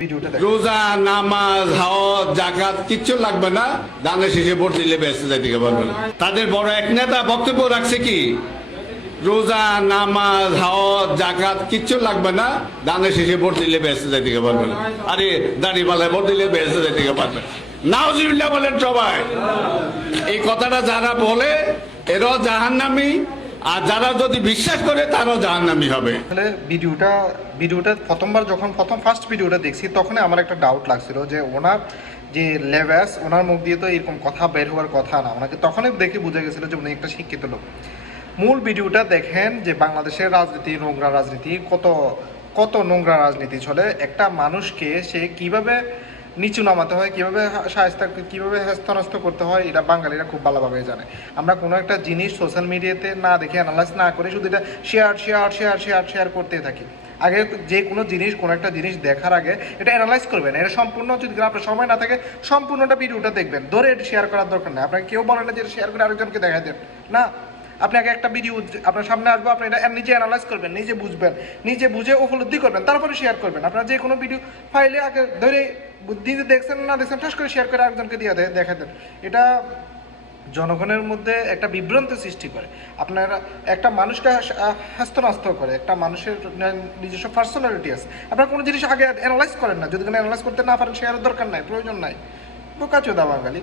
রোজা নামাজ হজ জাকাত কিচ্ছু লাগবে না, দানের শেষে ভোট দিলে বেঁচে যাইতে পারবে না। তাদের বড় এক নেতা বক্তব্য রাখছে কি, রোজা নামাজ হজ জাকাত কিচ্ছু লাগবে না, দানের শেষে ভোট দিলে বেঁচে যাইতে পারবে না। আরে দাড়িপাল্লায় ভোট দিলে বেঁচে যাইতে পারবে। নাউজুবিল্লাহ বলেন সবাই। এই কথাটা যারা বলে এরাও জাহান্নামী, আর যারা যদি বিশ্বাস করে তারাও জাহান্নামী হবে। তাহলে ভিডিওটা ফার্স্ট ভিডিওটা দেখছি, তখনই আমার একটা ডাউট লাগছিল যে ওনার যে লেভেস, ওনার মুখ দিয়ে তো এরকম কথা বের হওয়ার কথা না। ওনাকে তখনই দেখে বুঝে গেছিল যে উনি একটা শিক্ষিত লোক। মূল ভিডিওটা দেখেন যে বাংলাদেশের রাজনীতি, নোংরা রাজনীতি, কত নোংরা রাজনীতি চলে। একটা মানুষকে সে কিভাবে নিচু নামাতে হয়, কীভাবে কীভাবে হ্যাস্তানস্ত করতে হয়, এটা বাঙালিরা খুব ভালোভাবে জানে। আমরা কোনো একটা জিনিস সোশ্যাল মিডিয়াতে না দেখে অ্যানালাইজ না করে শুধু এটা শেয়ার করতে থাকি। আগে যে কোনো একটা জিনিস দেখার আগে এটা অ্যানালাইজ করবেন। এটা সম্পূর্ণ যদি আপনার সময় না থাকে সম্পূর্ণটা ভিডিওটা দেখবেন, ধরে এটা শেয়ার করার দরকার নেই। আপনাকে কেউ বলে না যে এটা শেয়ার করে আরেকজনকে দেখা দেন না। আপনি আগে একটা ভিডিও আপনার সামনে আসবো, আপনি এটা নিজে অ্যানালাইজ করবেন, নিজে বুঝবেন, নিজে বুঝে উপলব্ধি করবেন, তারপরে শেয়ার করবেন। আপনার যে কোনো ভিডিও ফাইলে আগে ধরে নিজে দেখছেন না দেখছেন ঠাস করে শেয়ার করে আরেকজনকে দিয়ে দেখা দেন। এটা জনগণের মধ্যে একটা বিভ্রান্তি সৃষ্টি করে। আপনারা একটা মানুষকে হ্যাস্তনাস্ত করে, একটা মানুষের নিজস্ব পার্সোনালিটি আছে। আপনারা কোনো জিনিস আগে অ্যানালাইজ করেন না। যদি কোনো অ্যানালাইজ করতে না পারেন শেয়ারের দরকার নাই, প্রয়োজন নাই। বোকাচোদা বাঙালি।